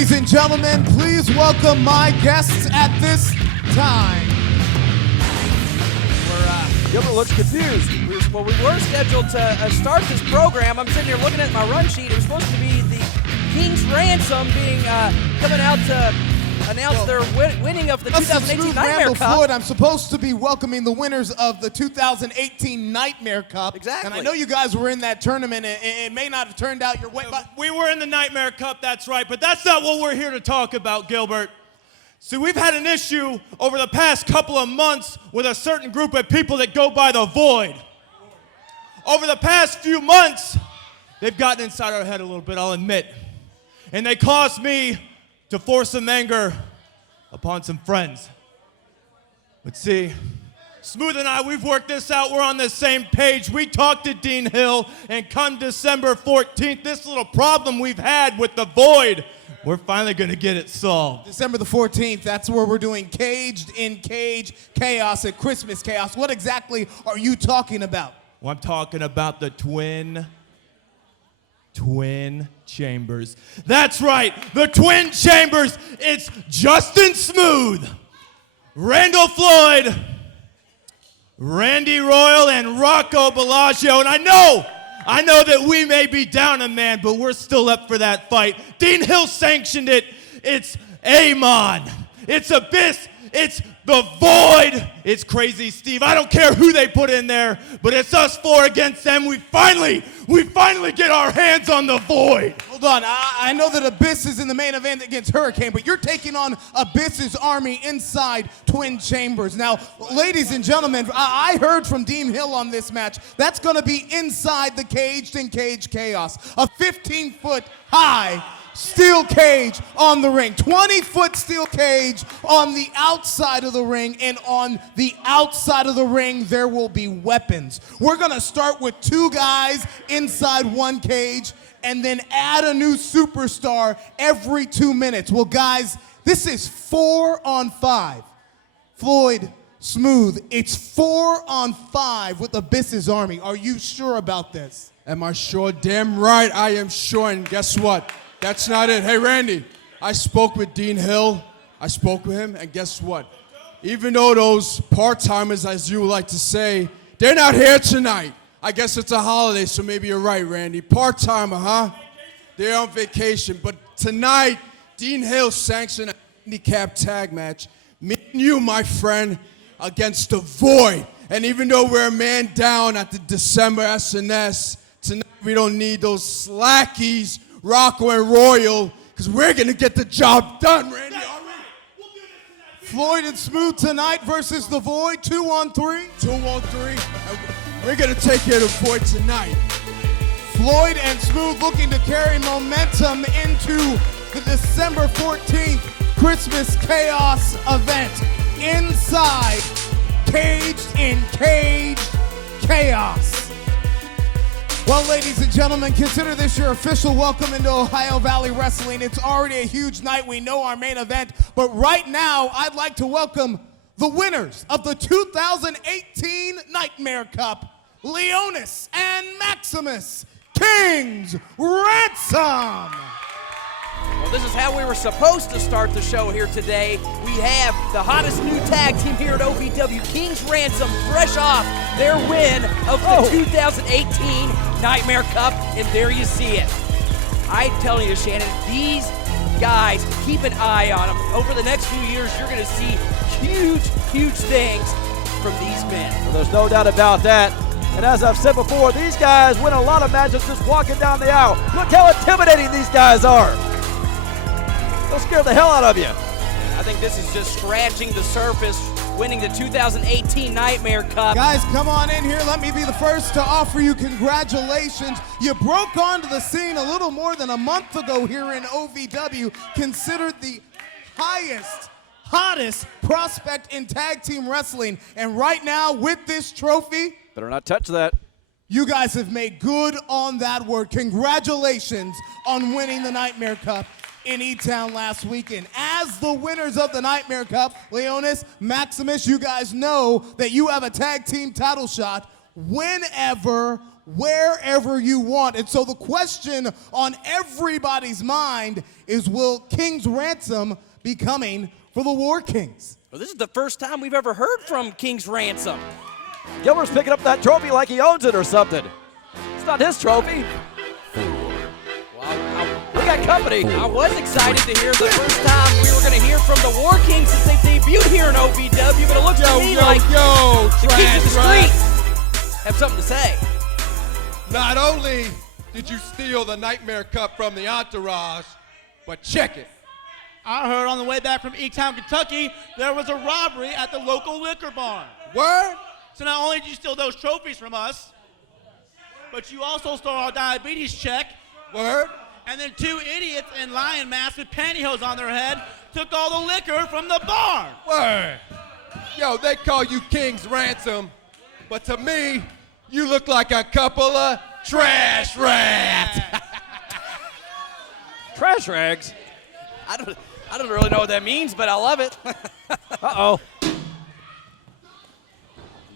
Ladies and gentlemen, please welcome my guests at this time. Gilbert looks confused. We were scheduled to start this program. I'm sitting here looking at my run sheet. It was supposed to be the King's Ransom being coming out to announce their winning of the 2018 Smooth Nightmare Randall Cup. Floyd. I'm supposed to be welcoming the winners of the 2018 Nightmare Cup. Exactly. And I know you guys were in that tournament. It may not have turned out your way, but we were in the Nightmare Cup, that's right. But that's not what we're here to talk about, Gilbert. See, we've had an issue over the past couple of months with a certain group of people that go by the Void. Over the past few months, they've gotten inside our head a little bit, I'll admit. And they caused me to force some anger upon some friends. But see, Smooth and I, we've worked this out. We're on the same page. We talked to Dean Hill, and come December 14th, this little problem we've had with the Void, we're finally going to get it solved. December the 14th, that's where we're doing Caged in Cage Chaos at Christmas Chaos. What exactly are you talking about? Well, I'm talking about the twin chambers. That's right, the twin chambers. It's Justin Smooth, Randall Floyd, Randy Royal, and Rocco Bellagio. And I know that we may be down a man, but we're still up for that fight. Dean Hill sanctioned it. It's Amon. It's Abyss. It's the Void. It's Crazy Steve. I don't care who they put in there, but it's us four against them. We finally get our hands on the Void. Hold on, I know that Abyss is in the main event against Hurricane, but you're taking on Abyss's army inside Twin Chambers. Now, ladies and gentlemen, I heard from Dean Hill on this match. That's gonna be inside the Caged in Cage Chaos. A 15-foot high steel cage on the ring, 20-foot steel cage on the outside of the ring, and on the outside of the ring there will be weapons. We're gonna start with two guys inside one cage and then add a new superstar every 2 minutes. Well, guys, this is 4-on-5. Floyd, Smooth, it's 4-on-5 with Abyss's army. Are you sure about this? Am I sure? Damn right I am sure, and guess what? That's not it. Hey, Randy, I spoke with Dean Hill. I spoke with him, and guess what? Even though those part-timers, as you like to say, they're not here tonight. I guess it's a holiday, so maybe you're right, Randy. Part-timer, huh? They're on vacation. But tonight, Dean Hill sanctioned a handicap tag match. Me and you, my friend, against the Void. And even though we're a man down at the December SNS, tonight we don't need those slackies, Rocco and Royal, because we're going to get the job done, Randy. Floyd and Smooth tonight versus the Void, 2-on-3. 2-on-3. We're going to take care of the Void tonight. Floyd and Smooth looking to carry momentum into the December 14th Christmas Chaos event inside Caged in Cage Chaos. Well, ladies and gentlemen, consider this your official welcome into Ohio Valley Wrestling. It's already a huge night. We know our main event. But right now, I'd like to welcome the winners of the 2018 Nightmare Cup, Leonis and Maximus, King's Ransom. Well, this is how we were supposed to start the show here today. We have the hottest new tag team here at OVW, King's Ransom, fresh off their win of the 2018 Nightmare Cup, and there you see it. I'm telling you, Shannon, these guys, keep an eye on them. Over the next few years, you're going to see huge things from these men. Well, there's no doubt about that. And as I've said before, these guys win a lot of matches just walking down the aisle. Look how intimidating these guys are. They'll scare the hell out of you. I think this is just scratching the surface, winning the 2018 Nightmare Cup. Guys, come on in here. Let me be the first to offer you congratulations. You broke onto the scene a little more than a month ago here in OVW, considered the hottest prospect in tag team wrestling. And right now, with this trophy, Better not touch that. you guys have made good on that word. Congratulations on winning the Nightmare Cup in E-Town last weekend. As the winners of the Nightmare Cup, Leonis, Maximus, you guys know that you have a tag team title shot whenever wherever you want. And so the question on everybody's mind is, will King's Ransom be coming for the War Kings? Well, this is the first time we've ever heard from King's Ransom. Gilbert's picking up that trophy like he owns it or something. It's not his trophy. We got company. I was excited to hear the first time we were going to hear from the War Kings since they debuted here in OVW, but it looks to me like the Kings of the Street have something to say. Not only did you steal the Nightmare Cup from the entourage, but check it. I heard on the way back from E-Town, Kentucky, there was a robbery at the local liquor barn. Word? So not only did you steal those trophies from us, but you also stole our diabetes check. Word? And then 2 idiots in lion masks with pantyhose on their head took all the liquor from the barn. Word. Yo, they call you King's Ransom, but to me, you look like a couple of trash rats. Trash rags? I don't really know what that means, but I love it. Uh-oh.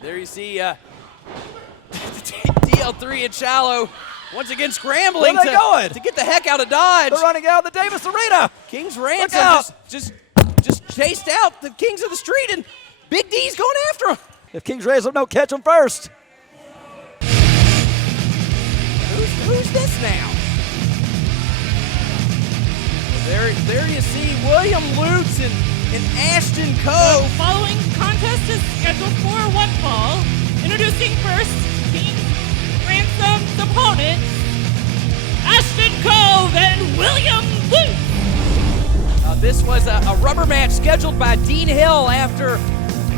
There you see DL3 and Shallow once again scrambling to get the heck out of Dodge. They're running out of the Davis Arena. King's Ransom just chased out the Kings of the Street, and Big D's going after him. If King's Ransom don't catch him first. Who's this now? There you see William Lutz and Ashton Cove. The following contest is scheduled for one fall. Introducing first, King's Ransom's opponents, Ashton Cove and William Lutz. This was a rubber match scheduled by Dean Hill after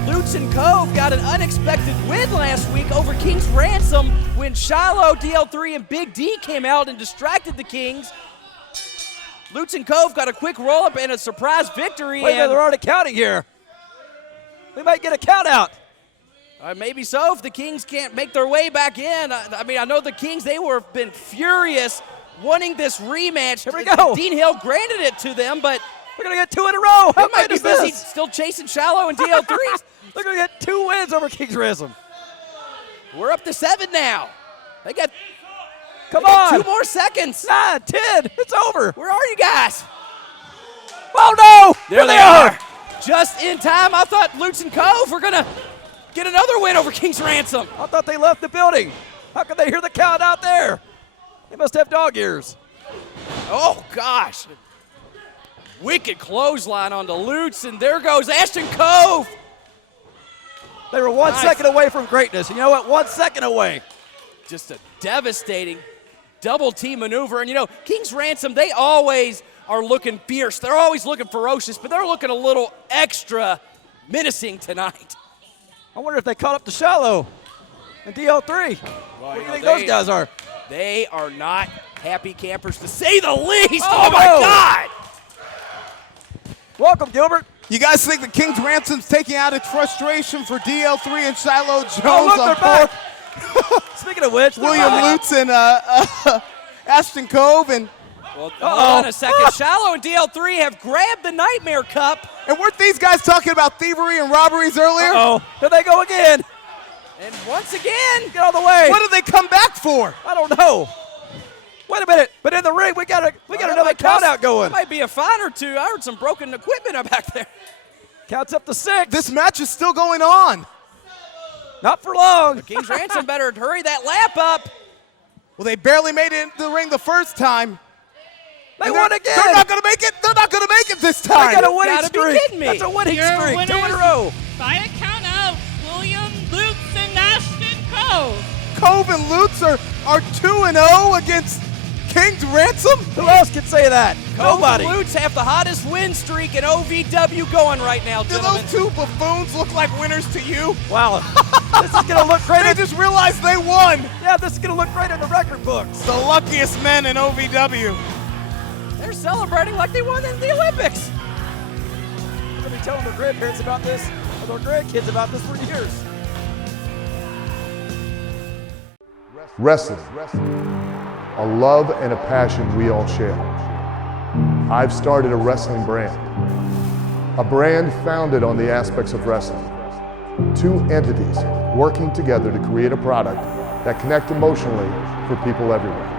Lutz and Cove got an unexpected win last week over King's Ransom when Shiloh, DL3, and Big D came out and distracted the Kings. Lutz and Cove got a quick roll-up and a surprise victory. Wait a minute, they're already counting here. We might get a count out. Maybe so if the Kings can't make their way back in. I mean, I know the Kings, they were been furious wanting this rematch. Here we go. Dean Hill granted it to them, but We're going to get 2 in a row. they How might great be is busy this? still chasing Shallow and DL3. They're going to get 2 wins over King's Ransom. We're up to 7 now. They got Come They got on. 2 more seconds. 9, 10. It's over. Where are you guys? Oh, no. There they are. Just in time. I thought Lutz and Cove were going to get another win over King's Ransom. I thought they left the building. How could they hear the count out there? They must have dog ears. Oh, gosh. Wicked clothesline onto Lutz, and there goes Ashton Cove. They were 1 second away from greatness. And you know what? 1 second away. Just a devastating double team maneuver. And, you know, King's Ransom, they always are looking fierce. They're always looking ferocious, but they're looking a little extra menacing tonight. I wonder if they caught up to Shallow and DL3. What do you think those guys are? They are not happy campers, to say the least. Oh, Oh, my no. God. Welcome, Gilbert. You guys think the King's Ransom's taking out its frustration for DL3 and Shiloh Jones Oh, look, on they're board? back. Speaking of which, they're William back. Lutz and Ashton Cove, and Well, hold on a second. Shallow and DL3 have grabbed the Nightmare Cup. weren't these guys talking about thievery and robberies earlier? Oh, here they go again. And once again, Get out of the way. What did they come back for? I don't know. Wait a minute. But in the ring, we got another count out going. Might be a fine or two. I heard some broken equipment up back there. Counts up to 6. This match is still going on. Not for long. King's Ransom better hurry that lap up. Well, they barely made it into the ring the first time. They And won they're- again. They're not going to make it. They're not going to make it this They time. got a winning gotta be streak. kidding me. That's a winning Your streak. 2 in a winners row. by a count out, William Lutz and Ashton Cove. Cove and Lutz are 2-0 against King's Ransom. Who else can say that? Nobody. Cove and Lutz have the hottest win streak in OVW going right now, Do gentlemen. those 2 buffoons look like winners to you? Wow. This is going to look great. They just realized they won. Yeah, this is going to look great in the record books. The luckiest men in OVW. They're celebrating like they won in the Olympics. They're going to be telling their grandparents about this, or their grandkids about this for years. Wrestling, a love and a passion we all share. I've started a wrestling brand, a brand founded on the aspects of wrestling. 2 entities working together to create a product that connect emotionally for people everywhere.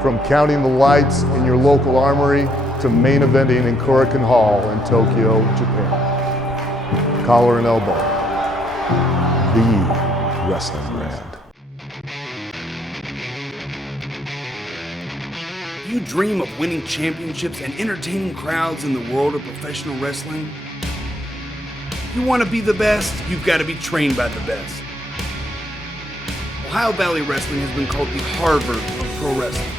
From counting the lights in your local armory to main eventing in Korakuen Hall in Tokyo, Japan. Collar and elbow, the wrestling brand. You dream of winning championships and entertaining crowds in the world of professional wrestling? You want to be the best, you've got to be trained by the best. Ohio Valley Wrestling has been called the Harvard of pro wrestling.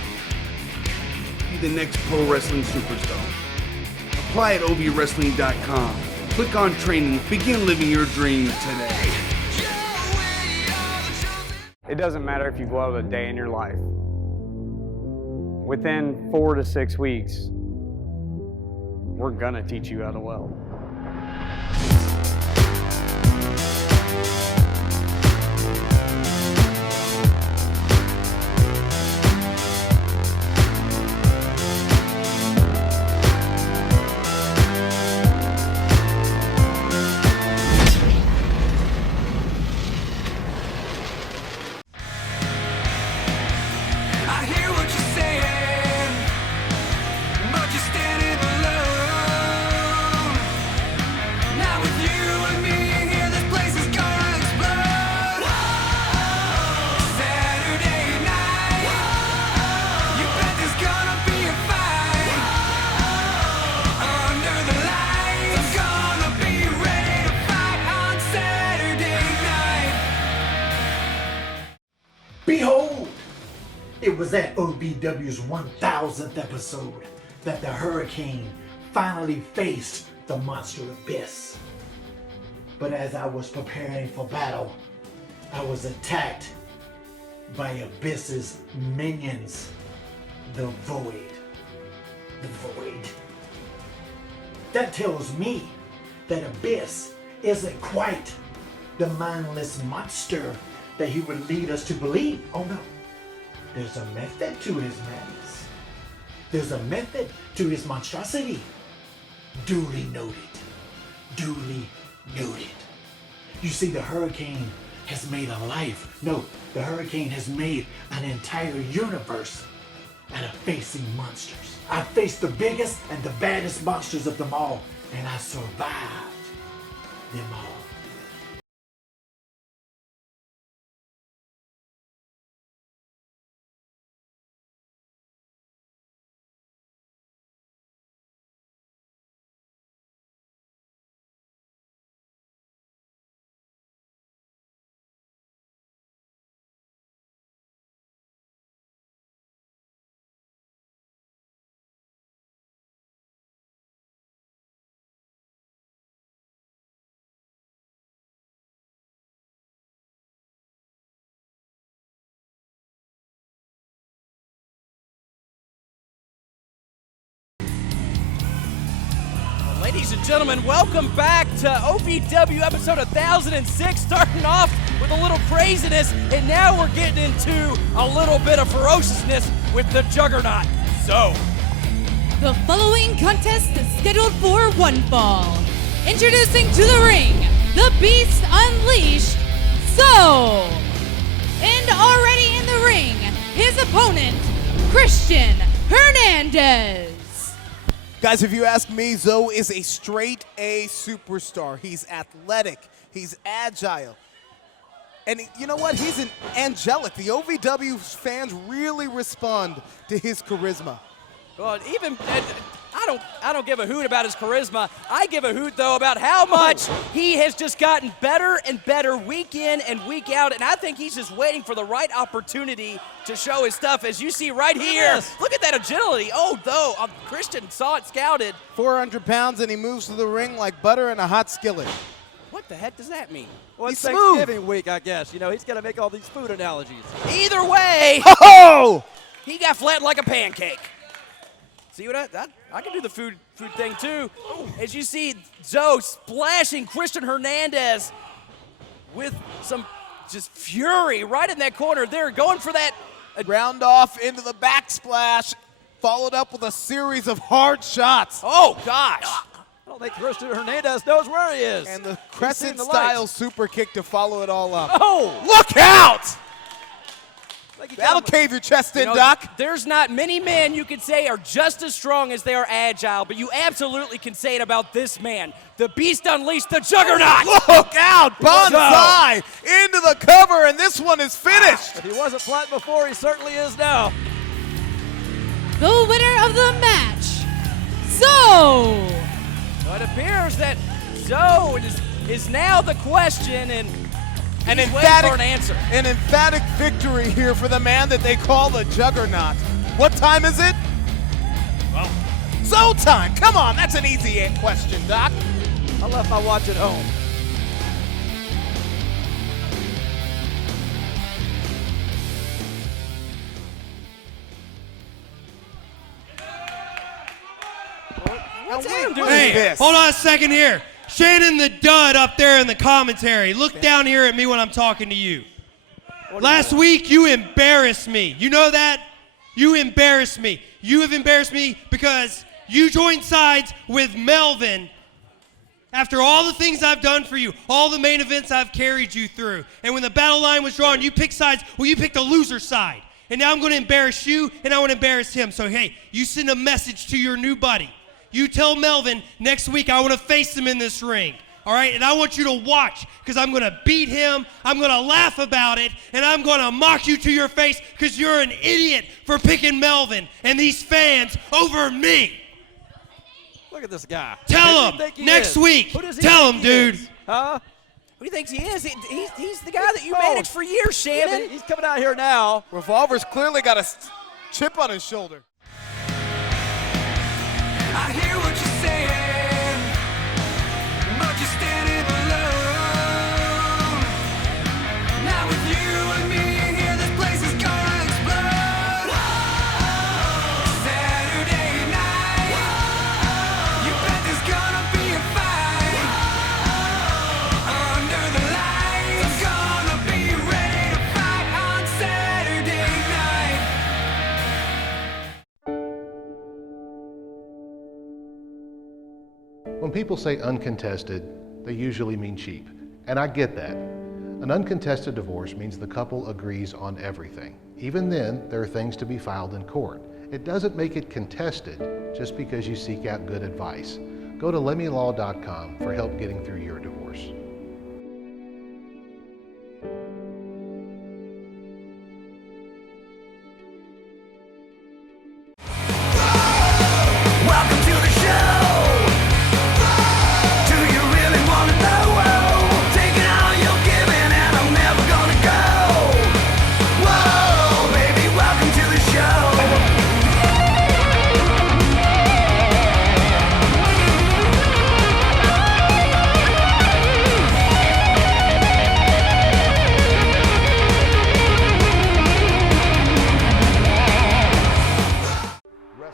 Be the next pro wrestling superstar. Apply at ovwrestling.com. Click on training. Begin living your dream today. It doesn't matter if you go out a day in your life. Within 4 to 6 weeks, we're gonna teach you how to weld. Behold, it was at OVW's 1000th episode that the Hurricane finally faced the monster Abyss. But as I was preparing for battle, I was attacked by Abyss's minions, the Void. The Void. That tells me that Abyss isn't quite the mindless monster that he would lead us to believe. Oh no, there's a method to his madness. There's a method to his monstrosity. Duly noted. Duly noted. You see, the Hurricane has made a life. No, the Hurricane has made an entire universe out of facing monsters. I faced the biggest and the baddest monsters of them all, and I survived them all. Ladies and gentlemen, welcome back to OVW episode 1006, starting off with a little craziness, and now we're getting into a little bit of ferociousness with the Juggernaut. So, The following contest is scheduled for one fall. Introducing to the ring, the Beast Unleashed, So. And already in the ring, his opponent, Christian Hernandez. Guys, if you ask me, Zoe is a straight A superstar. He's athletic, he's agile, and you know what? He's an angelic. The OVW fans really respond to his charisma. well, even I don't give a hoot about his charisma. I give a hoot, though, about how much he has just gotten better and better week in and week out, and I think he's just waiting for the right opportunity to show his stuff, as you see right here. Yes. Look at that agility. Oh, though, Christian saw it scouted. 400 pounds, and he moves to the ring like butter in a hot skillet. What the heck does that mean? Well, it's He's smooth. Thanksgiving week, I guess. You know, he's got to make all these food analogies. Either way, Oh! he got flattened like a pancake. See what I can do the food thing too. As you see, Zoe splashing Christian Hernandez with some just fury right in that corner. They're going for that. Round off into the backsplash, followed up with a series of hard shots. Oh, gosh. I don't think Christian Hernandez knows where he is. And the He's seen crescent the style lights. super kick to follow it all up. Oh, Look out! That'll cave your chest in, You know, Doc. There's not many men you could say are just as strong as they are agile, but you absolutely can say it about this man. The Beast Unleashed, the Juggernaut. Look out, bonsai into the cover, and this one is finished. If he wasn't flat before, he certainly is now. The winner of the match, So it appears that So is now the question, and An he's waiting for an emphatic, answer. an emphatic victory here for the man that they call the Juggernaut. What time is it? Well, So time. Come on, that's an easy question, Doc. I left my watch at home. What's Adam doing? Hey, hold on a second here. Shannon The Dude up there in the commentary. Look down here at me when I'm talking to you. Last week, you embarrassed me. You know that? You embarrassed me. You have embarrassed me because you joined sides with Melvin after all the things I've done for you, all the main events I've carried you through. And when the battle line was drawn, you picked sides. Well, you picked a loser side. And now I'm going to embarrass you, and I want to embarrass him. So, hey, you send a message to your new buddy. You tell Melvin next week I want to face him in this ring. All right, and I want you to watch because I'm going to beat him, I'm going to laugh about it, and I'm going to mock you to your face because you're an idiot for picking Melvin and these fans over me. Look at this guy. Tell him next week. Tell him, dude. Huh? Who do you think he is? He's the guy that you managed for years, Shannon. He's coming out here now. Revolver's clearly got a chip on his shoulder. I hear what you're saying, but you're standing alone. Now with you and me here, this place is gonna explode. Saturday night, you bet there's gonna be a fight. Under the lights, gonna be ready to fight on Saturday night. When people say uncontested, they usually mean cheap. And I get that. An uncontested divorce means the couple agrees on everything. Even then, there are things to be filed in court. It doesn't make it contested just because you seek out good advice. Go to lemmylaw.com for help getting through your divorce. Welcome to the show. Do you really want to know? Taking all you're giving and I'm never gonna go. Whoa, baby, welcome to the show.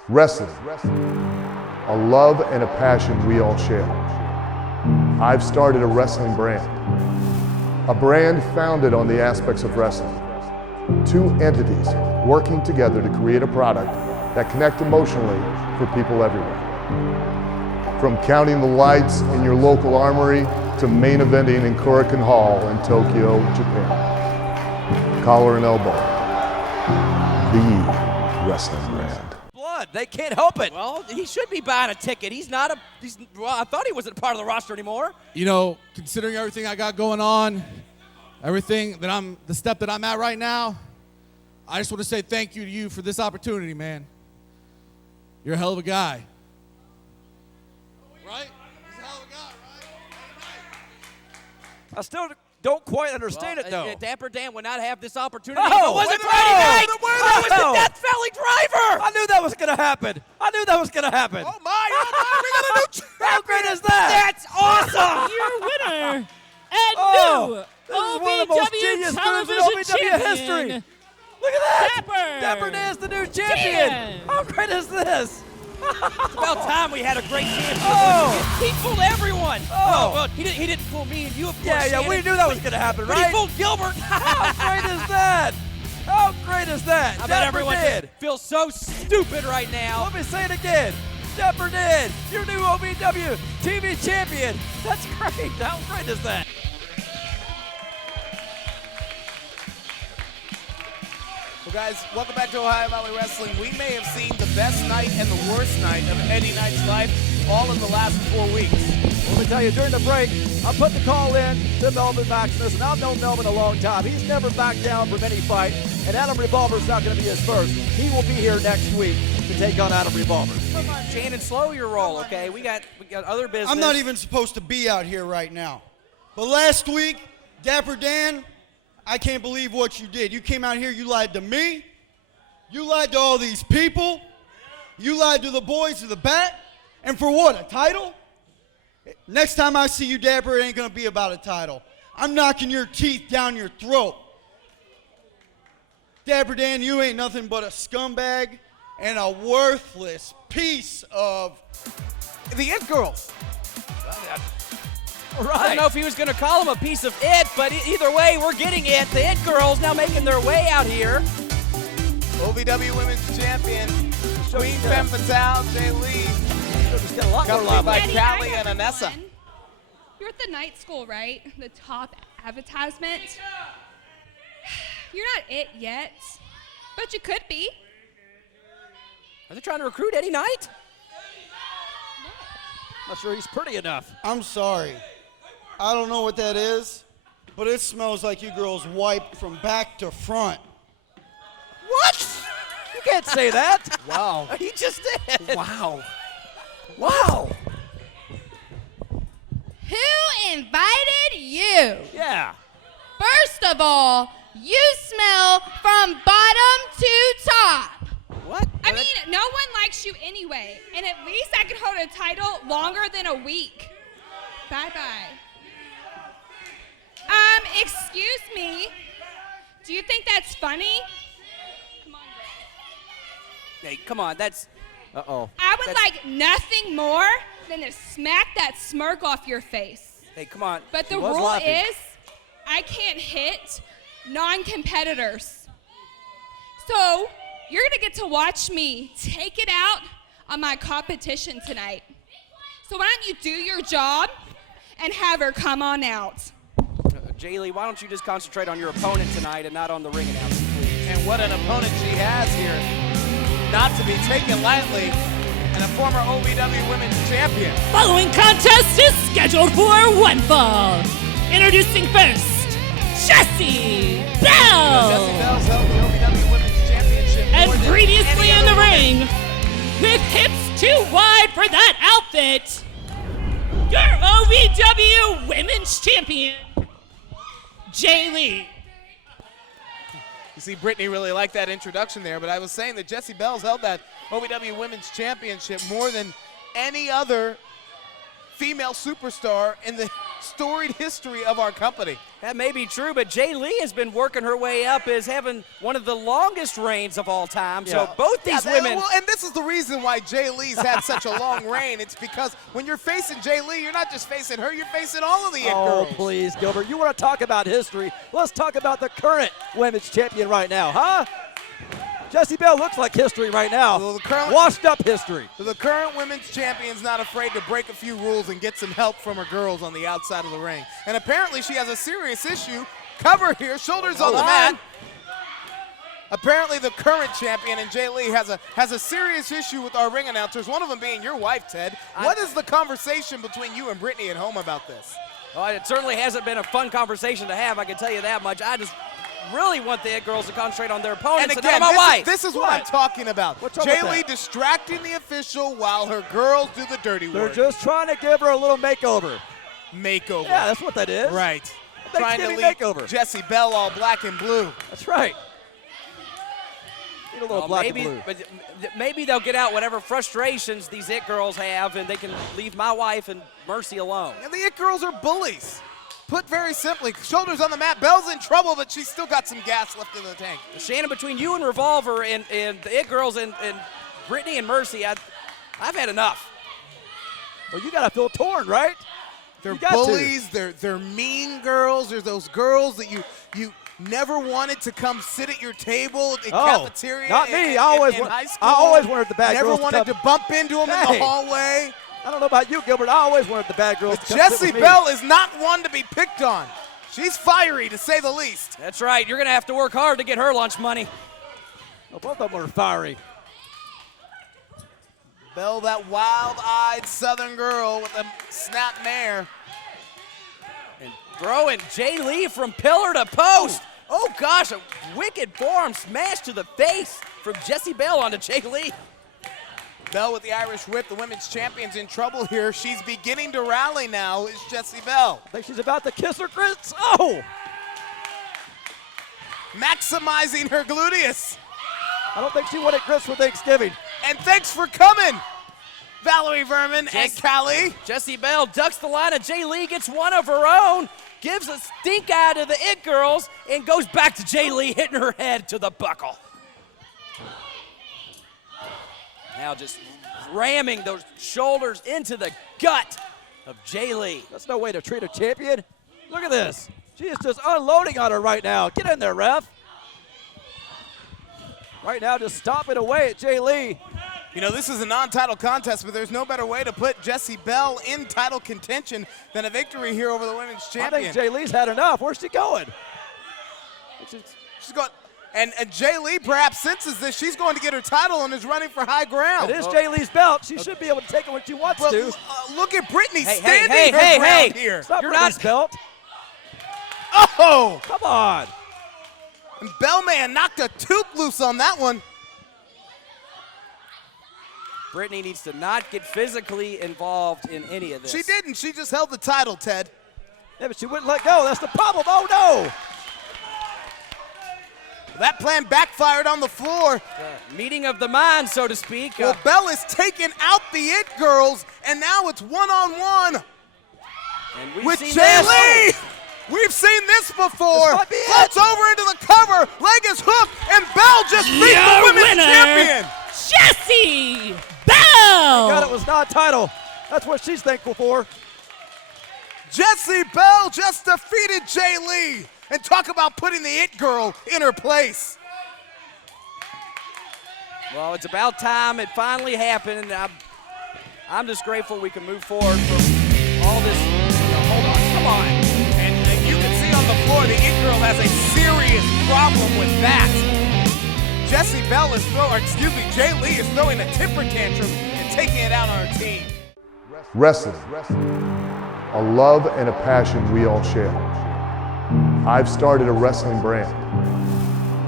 Wrestling, a love and a passion we all share. I've started a wrestling brand, a brand founded on the aspects of wrestling. Two entities working together to create a product that connect emotionally for people everywhere. From counting the lights in your local armory to main eventing in Korakuen Hall in Tokyo, Japan. Collar and elbow, the wrestling brand. Blood. They can't help it. Well, he should be buying a ticket. Well, I thought he wasn't part of the roster anymore. You know, considering everything I got going on, the step that I'm at right now, I just want to say thank you to you for this opportunity, man. You're a hell of a guy. Right? He's a hell of a guy, right? I still don't quite understand it, though. Dapper Dan would not have this opportunity. Oh, if it wasn't wait, Friday night. no, I was the Death Valley driver. I knew that was going to happen. I knew that was going to happen. Oh my, we got a new champion. How great is that? That's awesome. your winner and Oh, new this is one of the most OVW genius moves in Television OVW history. Champion, Look at that. Dapper Dapper Dan's the new champion. Dan. How great is this? It's about time we had a great champion. Oh. He fooled everyone. Oh. Well, he didn't fool me and you, of course. Yeah, Shannon, we knew that was going to happen, but right? he fooled Gilbert. How great is that? How great is that? I bet Dapper everyone Dan. feels so stupid right now. Let me say it again. Dapper Dan, your new OVW TV champion. That's great. How great is that? guys, welcome back to Ohio Valley Wrestling. We may have seen the best night and the worst night of Eddie Knight's life all in the last 4 weeks. Let me tell you, during the break, I put the call in to Melvin Maximus, and I've known Melvin a long time. He's never backed down from any fight, and Adam Revolver's not going to be his first. He will be here next week to take on Adam Revolver. Come on, Shannon, slow your roll, okay? We got other business. I'm not even supposed to be out here right now. But last week, Dapper Dan, I can't believe what you did. You came out here, you lied to me. You lied to all these people. You lied to the boys of the back. And for what, a title? Next time I see you, Dapper, it ain't gonna be about a title. I'm knocking your teeth down your throat. Dapper Dan, you ain't nothing but a scumbag and a worthless piece of the It Girls. Right. I don't know if he was going to call him a piece of it, but either way, we're getting it. The It Girls now making their way out here. OVW Women's Champion, Queen Femme Fatale, Jaylee. Accompanied by Callie and Anessa. You're at the night school, right? The top advertisement. You're not it yet, but you could be. Are they trying to recruit Eddie Knight? Not sure he's pretty enough. I'm sorry. I don't know what that is, but it smells like you girls wiped from back to front. What? You can't say that. Wow. He just did. Wow. Wow. Who invited you? Yeah. First of all, you smell from bottom to top. What? I mean, no one likes you anyway, and at least I could hold a title longer than a week. Bye-bye. Excuse me. Do you think that's funny? Come on, girl. Hey, come on, that's... Uh-oh. I would like nothing more than to smack that smirk off your face. Hey, come on. But the rule is, I can't hit non-competitors. So, you're gonna get to watch me take it out on my competition tonight. So why don't you do your job and have her come on out? Jaylee, why don't you just concentrate on your opponent tonight and not on the ring announcement, please? And what an opponent she has here. Not to be taken lightly, and a former OVW Women's Champion. Following contest is scheduled for one fall. Introducing first, Jessie Bell. Jessie Bell's held the OVW Women's Championship. And previously in the ring, with hips too wide for that outfit, your OVW Women's Champion, Jaylee. You see, Brittany really liked that introduction there, but I was saying that Jessie Bell's held that OVW Women's Championship more than any other female superstar in the storied history of our company. That may be true, but Jaylee has been working her way up as having one of the longest reigns of all time. So both these women... Well, and this is the reason why Jaylee's had such a long reign. It's because when you're facing Jaylee, you're not just facing her, you're facing all of the It Girls. Oh, please, Gilbert. You want to talk about history? Let's talk about the current women's champion right now, huh? Jessie Bell looks like history right now. Well, washed up history. The current women's champion's not afraid to break a few rules and get some help from her girls on the outside of the ring. And apparently she has a serious issue. Cover here, shoulders on the mat. Apparently the current champion and Jaylee has a serious issue with our ring announcers, one of them being your wife, Ted. What is the conversation between you and Brittany at home about this? Well, it certainly hasn't been a fun conversation to have, I can tell you that much. I just really want the It Girls to concentrate on their opponents and again, not my wife. This is what I'm talking about. Jaylee distracting the official while her girls do the dirty They're work. just trying to give her a little makeover. Makeover. Yeah, that's what that is. Right. A Trying to Thanksgiving leave makeover. Jessie Bell all black and blue. That's right. Need a little black maybe, and blue. but maybe they'll get out whatever frustrations these It Girls have, and they can leave my wife and Mercy alone. And the It Girls are bullies. Put very simply, shoulders on the mat. Bell's in trouble, but she's still got some gas left in the tank. Shannon, between you and Revolver and the It Girls and Brittany and Mercy, I've had enough. Well, you got to feel torn, right? They're bullies. They're mean girls. They're those girls that you never wanted to come sit at your table in cafeteria. Not me. In high school. I always wanted the bad never girls wanted to bump into them in the hallway. I don't know about you, Gilbert. I always wanted the bad girls to come Jessie sit with me. Bell is not one to be picked on. She's fiery, to say the least. That's right. You're going to have to work hard to get her lunch money. Oh, both of them are fiery. Bell, that wild-eyed Southern girl with a snap mare. And throwing Jaylee from pillar to post. Oh gosh, a wicked forearm smash to the face from Jessie Bell onto Jaylee. Bell with the Irish whip, the women's champion's in trouble here. She's beginning to rally now, is Jessie Bell. I think she's about to kiss her grits. Oh! Maximizing her gluteus. I don't think she wanted grits for Thanksgiving. And thanks for coming, Valerie Verman and Callie. Jessie Bell ducks the line, and Jaylee gets one of her own, gives a stink eye to the It Girls, and goes back to Jaylee, hitting her head to the buckle. Now just ramming those shoulders into the gut of Jaylee. That's no way to treat a champion. Look at this. She is just unloading on her right now. Get in there, ref. Right now, just stomping away at Jaylee. You know, this is a non-title contest, but there's no better way to put Jessie Bell in title contention than a victory here over the women's champion. I think Jaylee's had enough. Where's she going? She's going, and Jaylee perhaps senses this. She's going to get her title and is running for high ground. It is Jaylee's belt. She should be able to take it when she wants to. Look at Brittany standing her ground here. It's not Brittany's belt. Oh! Come on. And Bellman knocked a tooth loose on that one. Brittany needs to not get physically involved in any of this. She didn't. She just held the title, Ted. Yeah, but she wouldn't let go. That's the problem. Oh, no. That plan backfired on the floor. Meeting of the mind, so to speak. Well, Bell is taking out the It Girls, and now it's one-on-one with Jaylee. We've seen this before. Floats over into the cover. Leg is hooked, and Bell just beat the women's champion. Jessie Bell. God, it was not title. That's what she's thankful for. Jessie Bell just defeated Jaylee. And talk about putting the It Girl in her place. Well, it's about time it finally happened. I'm just grateful we can move forward from all this. Hold on, come on. And you can see on the floor, the It Girl has a serious problem with that. Jessie Bell is Jaylee is throwing a temper tantrum and taking it out on her team. Wrestling, a love and a passion we all share. I've started a wrestling brand,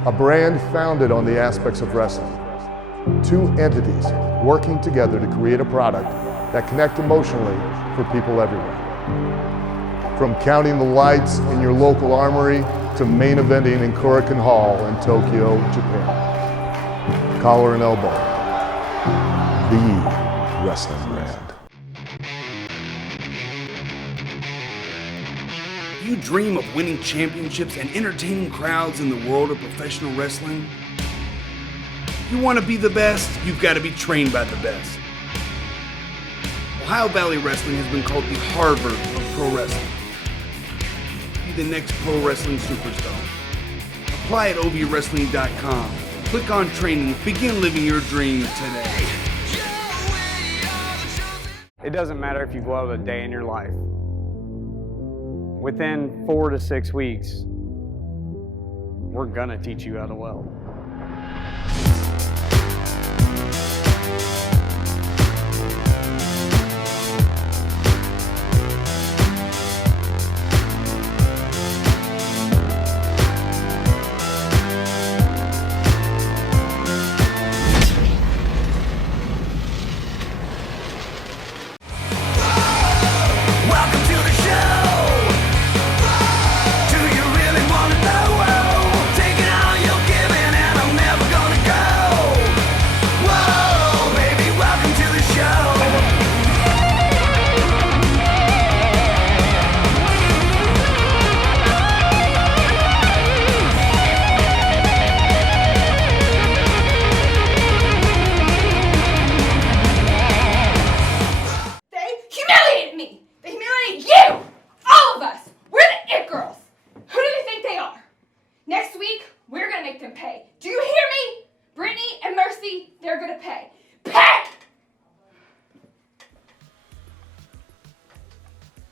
a brand founded on the aspects of wrestling. Two entities working together to create a product that connect emotionally for people everywhere. From counting the lights in your local armory to main eventing in Korakuen Hall in Tokyo, Japan. Collar and Elbow, the wrestling brand. You dream of winning championships and entertaining crowds in the world of professional wrestling? You want to be the best, you've got to be trained by the best. Ohio Valley Wrestling has been called the Harvard of pro wrestling. Be the next pro wrestling superstar. Apply at OVWrestling.com. Click on training. Begin living your dream today. It doesn't matter if you've loved a day in your life. Within 4 to 6 weeks, we're gonna teach you how to weld.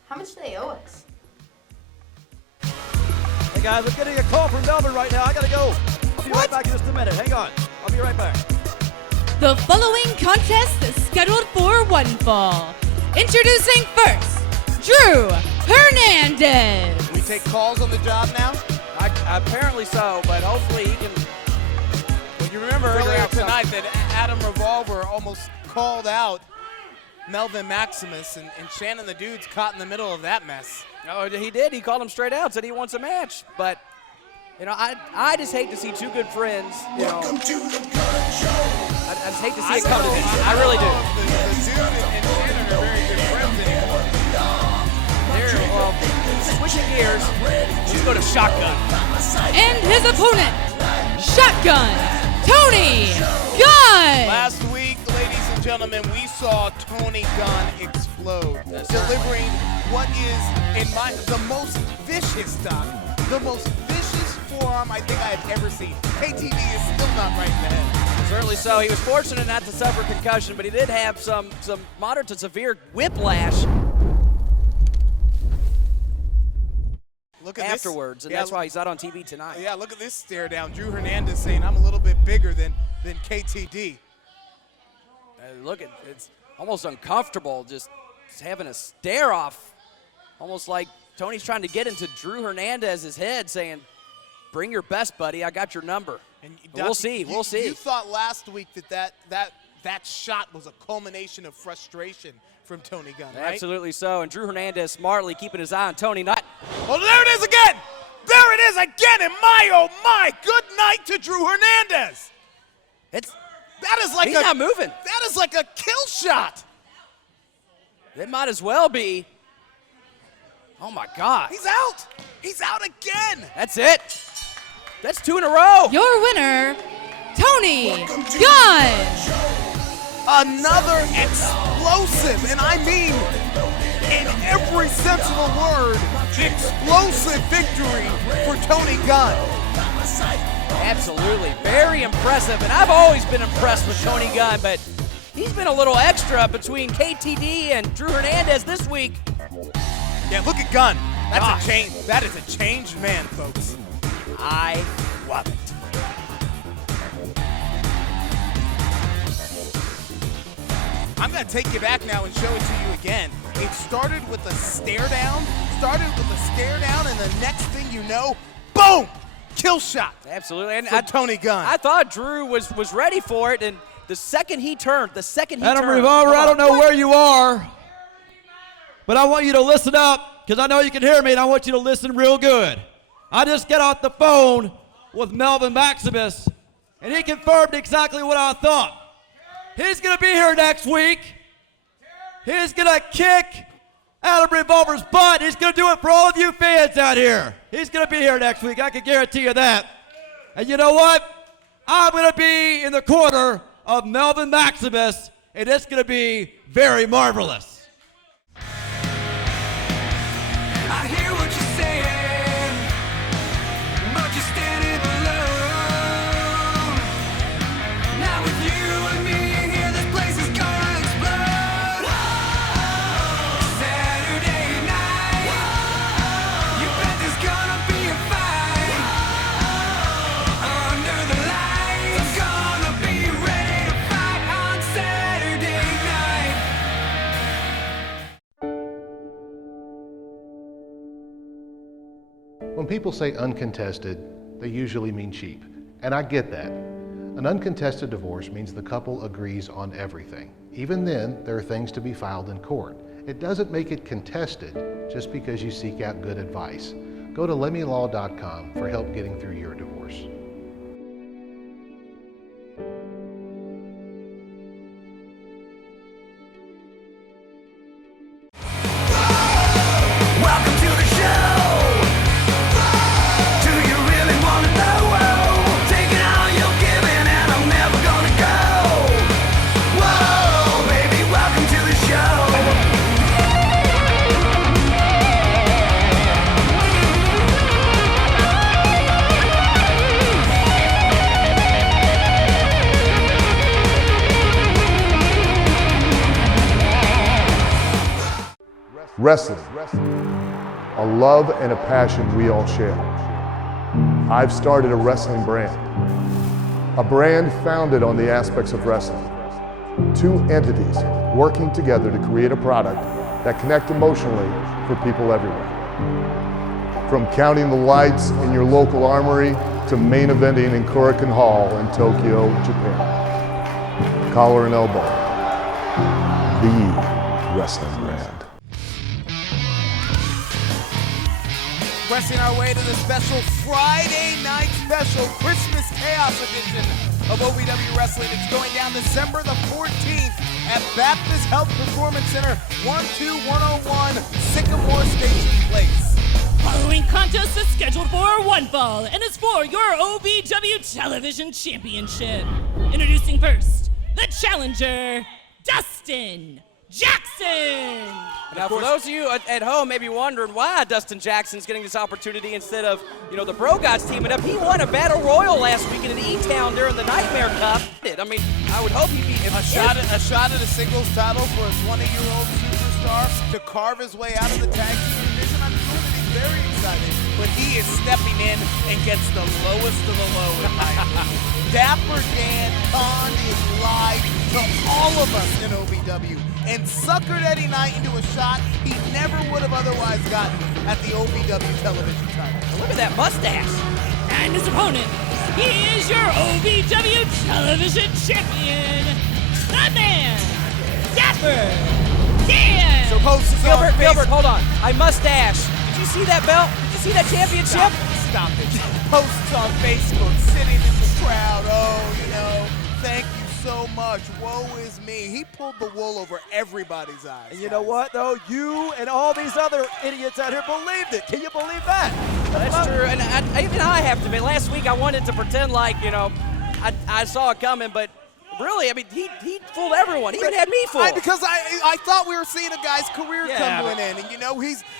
How much do they owe us? Hey guys, I'm getting a call from Melvin right now. I gotta go. I'll be right back in just a minute. Hang on. I'll be be right back. The following contest is scheduled for one fall. Introducing first, Drew Hernandez. We take calls on the job now? Apparently so, but hopefully he can. Well, you remember Figure earlier out something. tonight that Adam Revolver almost called out Melvin Maximus, and Shannon The Dude's caught in the middle of that mess. Oh, he did. He called him straight out, said he wants a match. But, you know, I just hate to see two good friends, you know. I just hate to see it come to this. I really do. The Dude and Shannon are very good friends anymore. Switching gears, let's go to Shotgun. And his opponent, Shotgun Tony Gunn. Last week, ladies and gentlemen, we saw Tony Gunn explode, delivering what is, the most vicious, the most vicious forearm I think I have ever seen. KTV is still not right in the head. Certainly so. He was fortunate not to suffer concussion, but he did have some moderate to severe whiplash afterwards, and that's why he's not on TV tonight. Yeah, look at this stare down. Drew Hernandez saying, I'm a little bit bigger than KTD. Look, it's almost uncomfortable just having a stare off, almost like Tony's trying to get into Drew Hernandez's head saying, bring your best, buddy. I got your number. And we'll see. We'll see. You thought last week that shot was a culmination of frustration from Tony Gunn, right? Absolutely so. And Drew Hernandez smartly keeping his eye on Tony. Oh, there it is again. There it is again. And oh my, good night to Drew Hernandez. That is like he's not moving. That is like a kill shot. It might as well be. Oh my God. He's out. He's out again. That's it. That's two in a row. Your winner, Tony Gunn. Another explosive, and I mean in every sense of the word, explosive victory for Tony Gunn. Absolutely, very impressive, and I've always been impressed with Tony Gunn, but he's been a little extra between KTD and Drew Hernandez this week. Yeah, look at Gunn. That's a change. That is a changed man, folks. I love it. I'm going to take you back now and show it to you again. It started with a stare down, and the next thing you know, boom, kill shot. Absolutely. And Tony Gunn. I thought Drew was ready for it, and the second he turned, Adam Revolver, I don't know where you are, but I want you to listen up, because I know you can hear me, and I want you to listen real good. I just got off the phone with Melvin Maximus, and he confirmed exactly what I thought. He's going to be here next week. He's going to kick Adam Revolver's butt. He's going to do it for all of you fans out here. He's going to be here next week. I can guarantee you that. And you know what? I'm going to be in the corner of Melvin Maximus, and it's going to be very marvelous. I hear what you're saying, but you're standing alone. Now with you and me here, this place is gonna explode. Saturday night, you bet there's gonna be a fight. Under the lights, gonna be ready to fight on Saturday night. When people say uncontested, they usually mean cheap, and I get that. An uncontested divorce means the couple agrees on everything. Even then, there are things to be filed in court. It doesn't make it contested just because you seek out good advice. Go to lemmylaw.com for help getting through your divorce. Welcome to the show. Do you really want to know? Taking all you're giving and I'm never gonna go. Whoa, baby, welcome to the show. Wrestling, a love and a passion we all share. I've started a wrestling brand. a brand founded on the aspects of wrestling. Two entities working together to create a product that connect emotionally for people everywhere. From counting the lights in your local armory to main eventing in Korakuen Hall in Tokyo, Japan. Collar and elbow, the wrestling brand. Pressing our way to the special Friday night special Christmas Chaos edition of OVW Wrestling. It's going down December the 14th at Baptist Health Performance Center, 12101 Sycamore Station Place. Following contest is scheduled for one fall and is for your OVW Television Championship. Introducing first, the challenger, Dustin Jackson. Now, for those of you at home maybe wondering why Dustin Jackson's getting this opportunity instead of, the Bro Gods teaming up, he won a Battle Royal last week in E-Town during the Nightmare Cup. I mean, I would hope he'd be a shot at a singles title for a 20-year-old superstar to carve his way out of the tag team division. I'm sure that he's very excited, but he is stepping in and gets the lowest of the low in my opinion. Dapper Dan Khan is live to all of us in OVW and suckered Eddie Knight into a shot he never would have otherwise gotten at the OVW television title. Look at that mustache. And his opponent, he is your OVW Television Champion, the man, Dapper Dan. So Gilbert, hold on. I mustache. Did you see that belt? Did you see that championship? Stop it. Posts on Facebook, sitting in the crowd. Oh, thank you so much. Woe is me. He pulled the wool over everybody's eyes. And you know what, though? You and all these other idiots out here believed it. Can you believe that? That's true. And even I have to admit, last week I wanted to pretend like, I saw it coming, but really, I mean, he fooled everyone. He even had me fooled. Because I thought we were seeing a guy's career come to an end. And,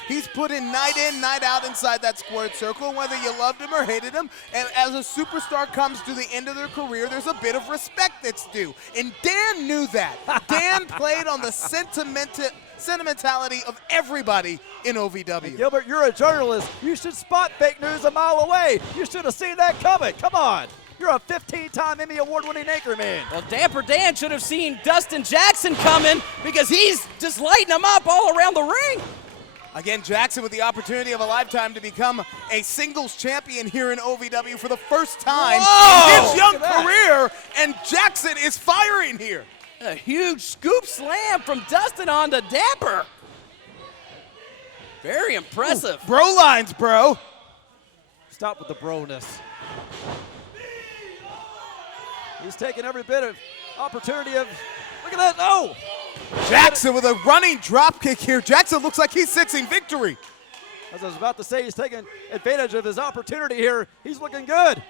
he's put in, night out inside that squared circle, whether you loved him or hated him. And as a superstar comes to the end of their career, there's a bit of respect that's due. And Dan knew that. Dan played on the sentimentality of everybody in OVW. Hey, Gilbert, you're a journalist. You should spot fake news a mile away. You should have seen that coming. Come on. You're a 15-time Emmy Award-winning anchorman. Well, Dapper Dan should have seen Dustin Jackson coming because he's just lighting them up all around the ring. Again, Jackson with the opportunity of a lifetime to become a singles champion here in OVW for the first time in his young career, and Jackson is firing here. A huge scoop slam from Dustin onto Dapper. Very impressive. Ooh, bro lines, bro. Stop with the broness. He's taking every bit of opportunity of, look at that, oh! Jackson with a running drop kick here. Jackson looks like he's sensing victory. As I was about to say, he's taking advantage of his opportunity here. He's looking good.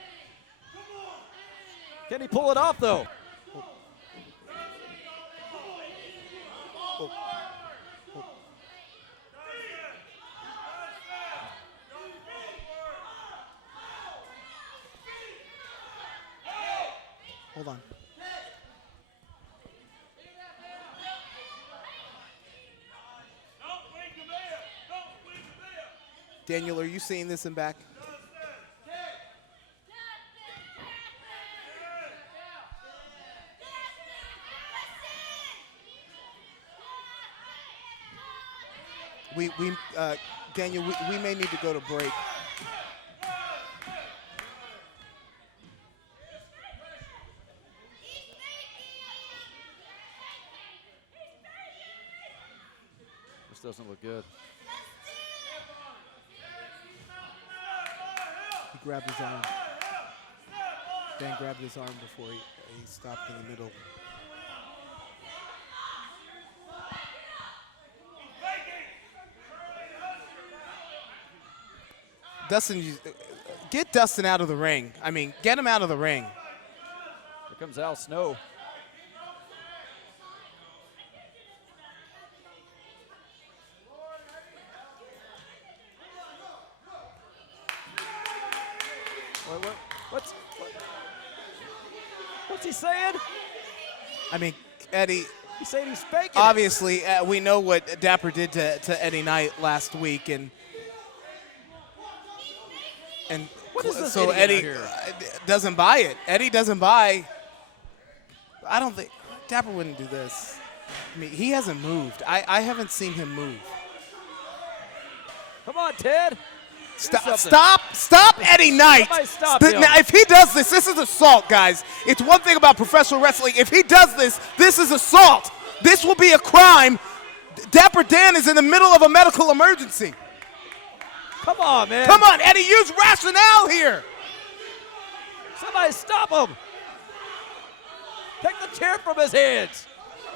Can he pull it off, though? Hold on. Daniel, are you seeing this in back? Daniel, we may need to go to break. This doesn't look good. He grabbed his arm. Dan grabbed his arm before he stopped in the middle. Dustin, get Dustin out of the ring. I mean, get him out of the ring. Here comes Al Snow. What's he saying? I mean, Eddie. He's saying he's faking. Obviously, we know what Dapper did to Eddie Knight last week, and What is this So idiot Eddie here? doesn't buy it. Eddie doesn't buy. I don't think Dapper wouldn't do this. I mean, he hasn't moved. I haven't seen him move. Come on, Ted. Stop Eddie Knight. Somebody stop him. Now, if he does this, this is assault, guys. It's one thing about professional wrestling. If he does this, this is assault. This will be a crime. Dapper Dan is in the middle of a medical emergency. Come on, man. Come on, Eddie, use rationale here. Somebody stop him. Take the chair from his hands.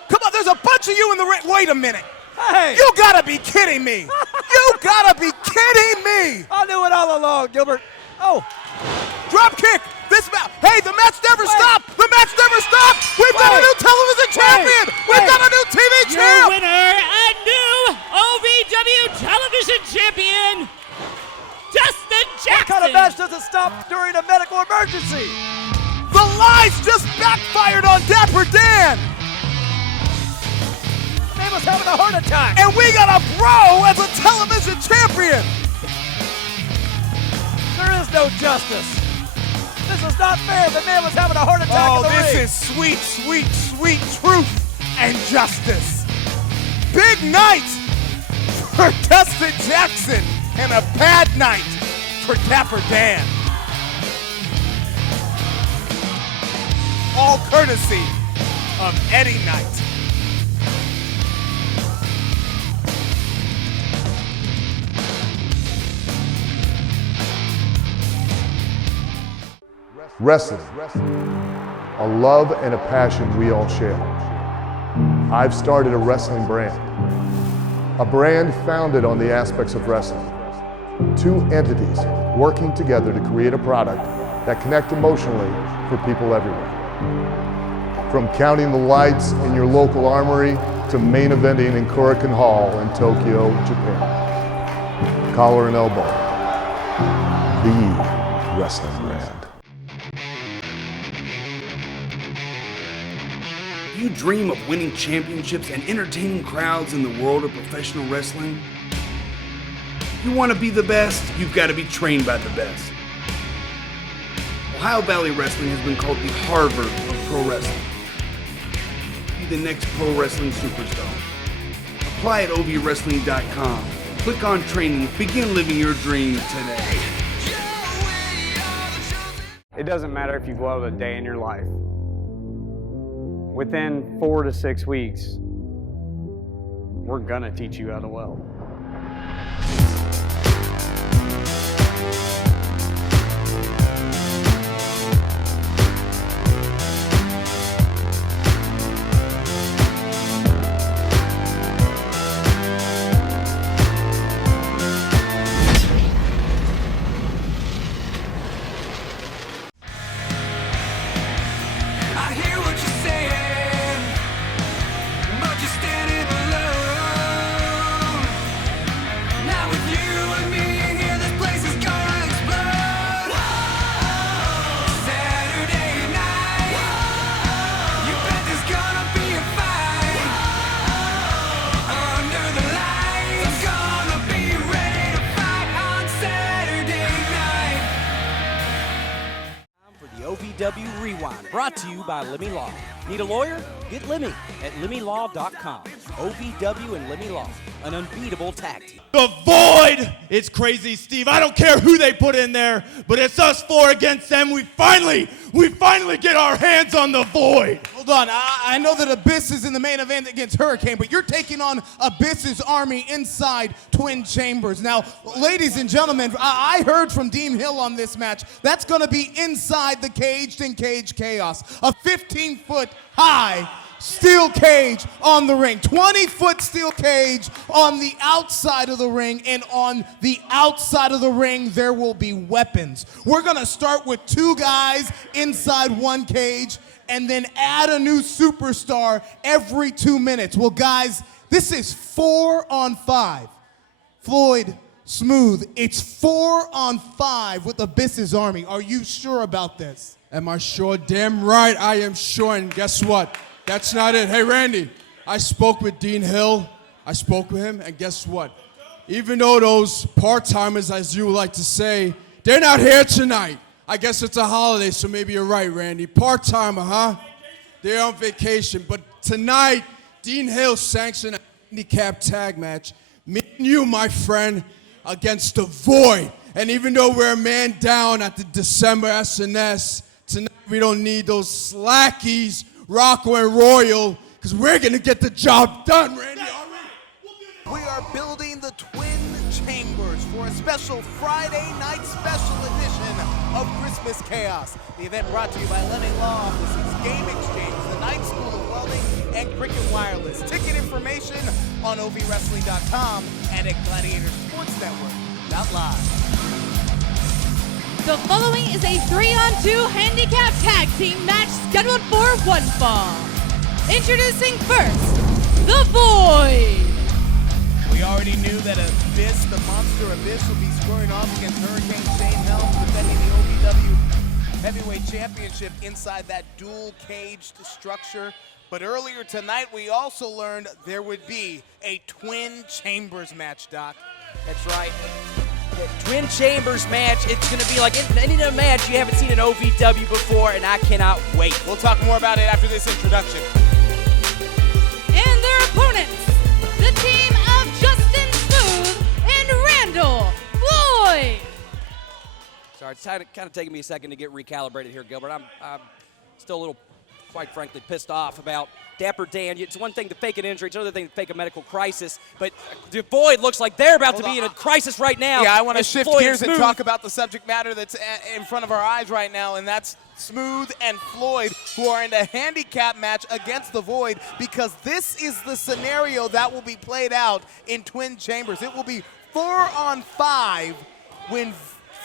Come on, there's a bunch of you in the ring. Wait a minute. Hey. You gotta be kidding me. You gotta be kidding me. I knew it all along, Gilbert. Oh. Drop kick. Hey, the match never stopped. The match never stopped. We've got a new television champion. We've got a new TV Your champ. winner, a new OVW Television Champion, Dustin Jackson. What kind of match doesn't stop during a medical emergency? The lies just backfired on Dapper Dan. Man was having a heart attack. And we got a bro as a television champion. There is no justice. This is not fair. The man was having a heart attack in the ring. This is sweet, sweet, sweet truth and justice. Big night for Dustin Jackson and a bad night for Dapper Dan. All courtesy of Eddie Knight. Wrestling, a love and a passion we all share. I've started a wrestling brand, a brand founded on the aspects of wrestling. Two entities working together to create a product that connect emotionally for people everywhere. From counting the lights in your local armory to main eventing in Korakuen Hall in Tokyo, Japan. Collar and elbow, the wrestling brand. Do you dream of winning championships and entertaining crowds in the world of professional wrestling? If you want to be the best, you've got to be trained by the best. Ohio Valley Wrestling has been called the Harvard of pro wrestling. Be the next pro wrestling superstar. Apply at OVWrestling.com. Click on training. Begin living your dream today. It doesn't matter if you've loved a day in your life. Within 4 to 6 weeks, we're gonna teach you how to weld. I hear what you're saying, but you're standing alone. Now with you and me here, this place is gonna explode. Saturday night, you bet there's gonna be a fight. Under the lights, I'm gonna be ready to fight on Saturday night. For the OVW Rewind, brought to you by Lemmy Law. Need a lawyer? Get Lemmy at LemmyLaw.com. OVW and Lemmy Law, an unbeatable tag team. The Void! It's crazy, Steve. I don't care who they put in there, but it's us four against them. We finally get our hands on the Void. Hold on, I know that Abyss is in the main event against Hurricane, but you're taking on Abyss's army inside Twin Chambers. Now, ladies and gentlemen, I heard from Dean Hill on this match. That's gonna be inside the Caged in Cage Chaos. A 15-foot high steel cage on the ring. 20-foot steel cage on the outside of the ring, and on the outside of the ring, there will be weapons. We're gonna start with 2 guys inside one cage, and then add a new superstar every 2 minutes. Well, guys, this is 4-on-5. Floyd, Smooth, it's 4-on-5 with Abyss's army. Are you sure about this? Am I sure? Damn right I am sure, and guess what? That's not it. Hey, Randy, I spoke with Dean Hill. I spoke with him, and guess what? Even though those part-timers, as you like to say, They're not here tonight. I guess it's a holiday, so maybe you're right, Randy. Part-timer, huh? They're on vacation. But tonight, Dean Hill sanctioned a handicap tag match. Me and you, my friend, against the Void. And even though we're a man down at the December SNS, tonight we don't need those slackies, Rocco and Royal, because we're going to get the job done, Randy. We are building the Twin Chambers for a special Friday night special edition of Christmas Chaos. The event brought to you by Lenny Law Offices, Game Exchange, the Night School of Welding, and Cricket Wireless. Ticket information on OVWrestling.com and at Gladiator Sports Network.live. The following is a 3-on-2 handicap tag team match scheduled for one fall. Introducing first, The Void. We already knew that Abyss, the Monster Abyss, will be squaring off against Hurricane Shane Helms, defending the OVW Heavyweight Championship inside that dual caged structure. But earlier tonight, we also learned there would be a Twin Chambers match, Doc. That's right. The Twin Chambers match, it's going to be like any other match you haven't seen in OVW before, and I cannot wait. We'll talk more about it after this introduction. And their opponents, the team of Justin Smooth and Randall Floyd. Sorry, it's kind of taking me a second to get recalibrated here, Gilbert. I'm still a little, quite frankly, pissed off about Dapper Dan. It's one thing to fake an injury, it's another thing to fake a medical crisis, but the Void looks like they're about to be in a crisis right now. Yeah, I want to shift gears and talk about the subject matter that's in front of our eyes right now, and that's Smooth and Floyd, who are in a handicap match against the Void, because this is the scenario that will be played out in Twin Chambers. It will be 4-on-5 when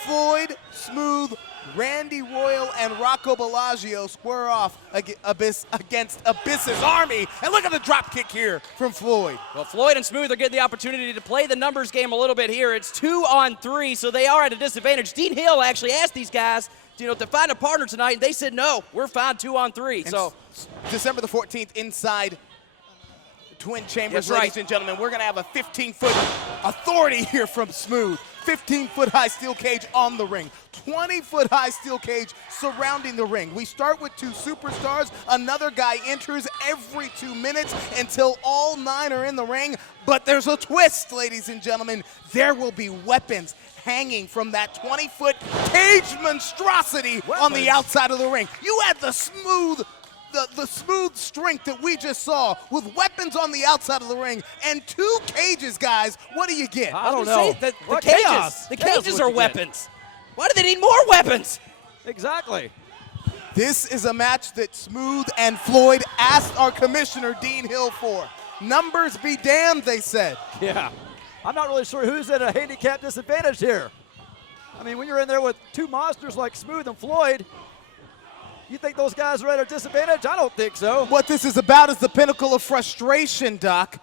Floyd, Smooth, Randy Royal, and Rocco Bellagio square off against Abyss's Army. And look at the drop kick here from Floyd. Well, Floyd and Smooth are getting the opportunity to play the numbers game a little bit here. It's 2-on-3, so they are at a disadvantage. Dean Hill actually asked these guys, to find a partner tonight, and they said no, we're fine 2-on-3. So December the 14th inside Twin Chambers, That's ladies and gentlemen. We're going to have a 15-foot authority here from Smooth. 15-foot high steel cage on the ring. 20-foot high steel cage surrounding the ring. We start with two superstars. Another guy enters every 2 minutes until all 9 are in the ring. But there's a twist, ladies and gentlemen. There will be weapons hanging from that 20-foot cage monstrosity on the outside of the ring. You had the smooth strength that we just saw with weapons on the outside of the ring and 2 cages, guys. What do you get? I don't know. The cages are weapons. Why do they need more weapons? Exactly. This is a match that Smooth and Floyd asked our commissioner, Dean Hill, for. Numbers be damned, they said. Yeah. I'm not really sure who's at a handicap disadvantage here. I mean, when you're in there with 2 monsters like Smooth and Floyd, you think those guys are at a disadvantage? I don't think so. What this is about is the pinnacle of frustration, Doc.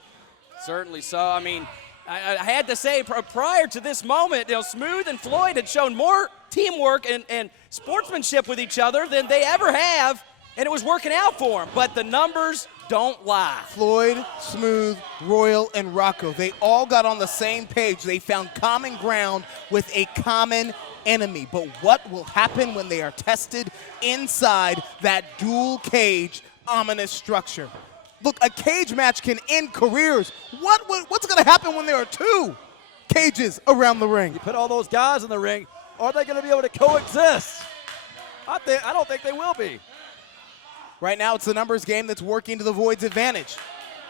Certainly so. I mean, I had to say, prior to this moment, Smooth and Floyd had shown more teamwork and sportsmanship with each other than they ever have, and it was working out for them. But the numbers don't lie. Floyd, Smooth, Royal, and Rocco, they all got on the same page. They found common ground with a common enemy. But what will happen when they are tested inside that dual cage ominous structure? Look, a cage match can end careers. What's going to happen when there are 2 cages around the ring? You put all those guys in the ring, are they going to be able to coexist? I don't think they will be. Right now, it's the numbers game that's working to the Void's advantage.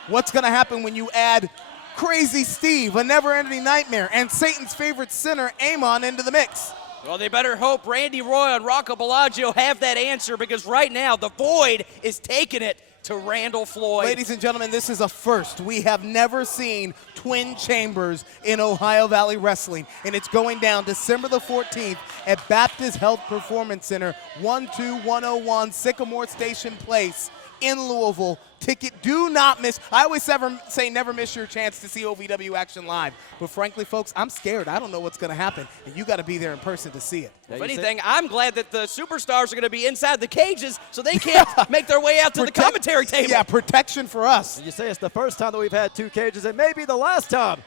What's going to happen when you add Crazy Steve, a never-ending nightmare, and Satan's favorite sinner, Amon, into the mix? Well, they better hope Randy Royal and Rocco Bellagio have that answer, because right now the Void is taking it to Randall Floyd. Ladies and gentlemen, this is a first. We have never seen Twin Chambers in Ohio Valley Wrestling, and it's going down December the 14th at Baptist Health Performance Center, 12101 Sycamore Station Place in Louisville. Ticket, do not miss. I always say never miss your chance to see OVW action live. But frankly, folks, I'm scared. I don't know what's going to happen, and you got to be there in person to see it. If anything, I'm glad that the superstars are going to be inside the cages so they can't make their way out to the commentary table. Yeah, protection for us. And you say it's the first time that we've had 2 cages, and maybe the last time.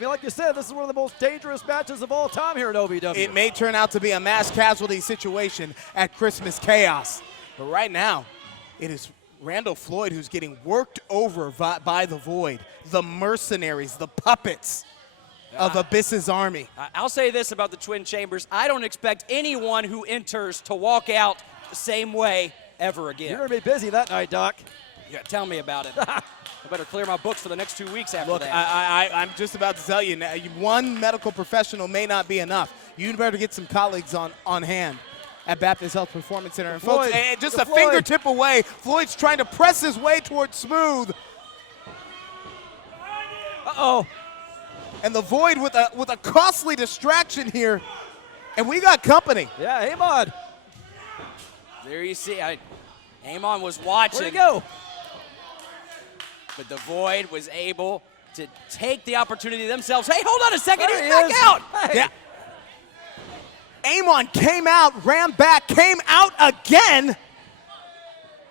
Like you said, this is one of the most dangerous matches of all time here at OVW. It may turn out to be a mass casualty situation at Christmas Chaos. But right now, it is Randall Floyd who's getting worked over by the Void, the mercenaries, the puppets of Abyss's army. I'll say this about the Twin Chambers. I don't expect anyone who enters to walk out the same way ever again. You're going to be busy that night, Doc. Yeah, tell me about it. I better clear my books for the next 2 weeks after Look, that. I'm just about to tell you, one medical professional may not be enough. You better get some colleagues on hand at Baptist Health Performance Center. And folks, just a fingertip away, Floyd's trying to press his way towards Smooth. Uh-oh. And the Void with a costly distraction here. And we got company. Yeah, Amon. There you see, Amon was watching. Where'd he go? But the Void was able to take the opportunity themselves. Hey, hold on a second, There he's he back is. out. Hey. Yeah. Amon came out, ran back, came out again.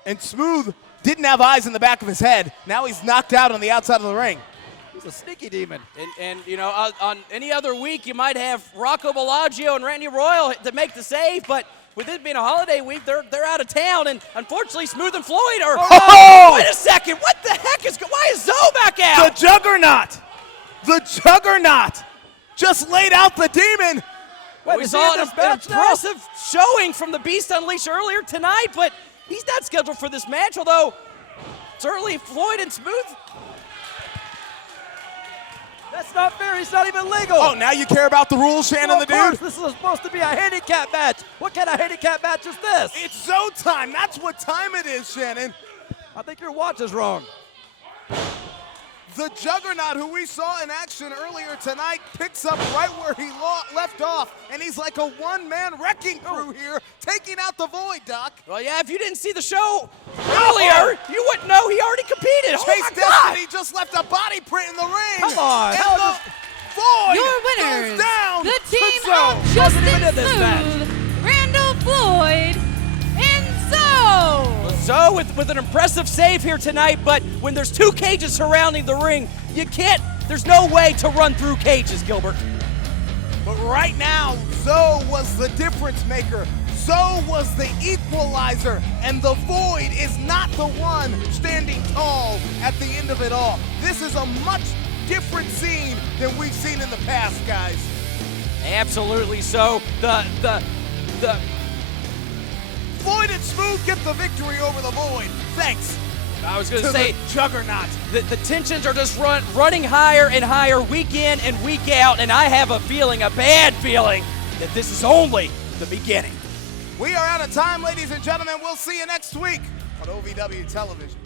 And Smooth didn't have eyes in the back of his head. Now he's knocked out on the outside of the ring. He's a sneaky demon. And you know, on any other week, you might have Rocco Bellagio and Randy Royal to make the save, but with it being a holiday week, they're out of town, and unfortunately, Smooth and Floyd are. Oh! Wait a second! What the heck is? Why is Zoe back out? The Juggernaut just laid out the demon. We saw an impressive showing from the Beast Unleashed earlier tonight, but he's not scheduled for this match. Although certainly Floyd and Smooth. That's not fair. He's not even legal. Oh, now you care about the rules, Shannon the Dude? This is supposed to be a handicap match. What kind of handicap match is this? It's Zoe time. That's what time it is, Shannon. I think your watch is wrong. The Juggernaut, who we saw in action earlier tonight, picks up right where he left off, and he's like a one-man wrecking crew here, taking out the Void, Doc. Well, yeah, if you didn't see the show earlier, you wouldn't know he already competed. Chase Destiny just left a body print in the ring. Come on. And the Void Your winners, goes down. the team Zoe. of Justin Wasn't even in this match. Smooth, Randall Floyd, and Zoe. So with an impressive save here tonight, but when there's two cages surrounding the ring, there's no way to run through cages, Gilbert. But right now, Zoe was the difference maker. Zoe was the equalizer, and the Void is not the one standing tall at the end of it all. This is a much different scene than we've seen in the past, guys. Absolutely so. The Floyd and Smooth get the victory over the Void. Thanks. I was going to say, the Juggernaut. The tensions are just running higher and higher week in and week out, and I have a bad feeling, that this is only the beginning. We are out of time, ladies and gentlemen. We'll see you next week on OVW Television.